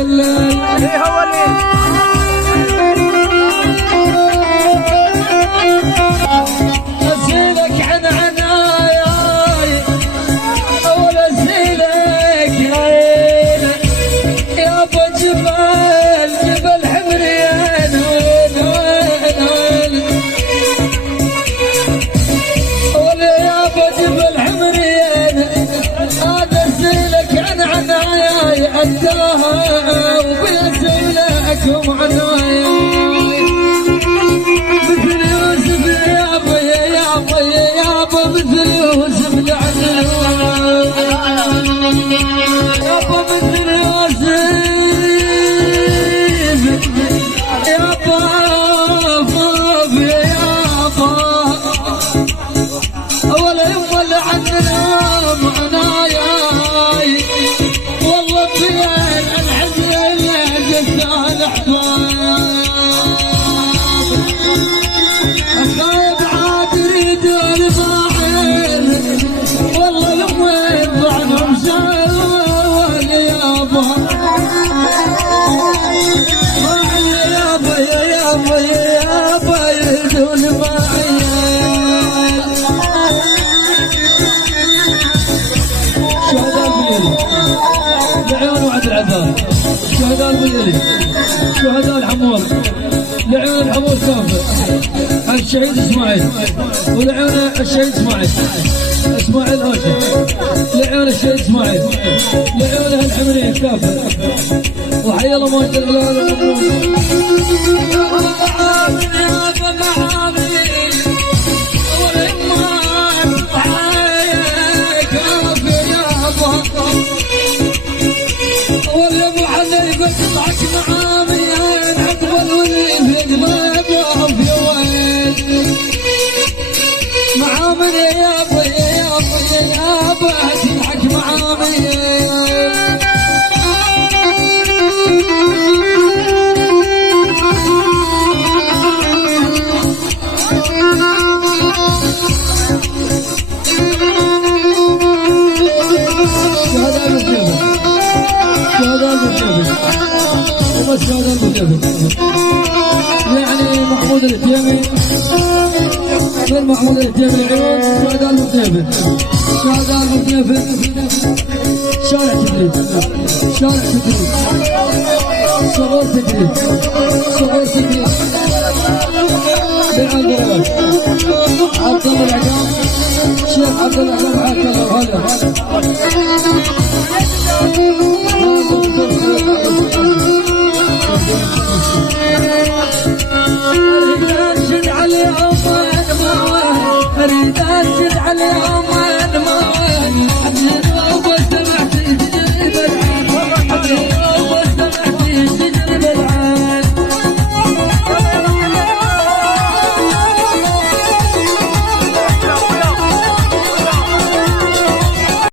الليل. ايه هو الليل؟ أسألك عن عناياي ولا أسألك عين يا أبو جبال جبل حمريان وين وين وين ولا يا أبو جبل حمريان. هذا أسألك عن عناياي أداها وبأسألكم عناياي مثل يوسف يابا مثل يوسف العدل يابا مثل يوسف يابا فوق يابا ولا يمل عنا معناي والله بين الحزن جثان احباب الغايب عاد يريد الباحر والله لما يطلعهم شاول يابا يابا يابا يابا يريدون معي شهداء بيلي لعيون وعد العذاب شهداء بيلي شهداء الحمول لعيون الحمول كافر الشهيد اسماعيل ولعيون الشهيد اسماعيل هاشم لعيون الشهيد اسماعيل لعيون الحمرين كافر وحي الله ما شاء الله ولا ابو حنيفه تضحك معامي عقبال واللي في قلبه في وين معامي يابا يابا يابا تضحك معامي شهداء المجابر يعني محمود الاتيامي غير محمود الاتيامي العيون شهداء المجابر شهداء المجابر شارع تدريب شارع تدريب صغير تدريب صغير تدريب بيعان برواد عبد الله العقام شيخ عبد الله العقام حاكم الله هلا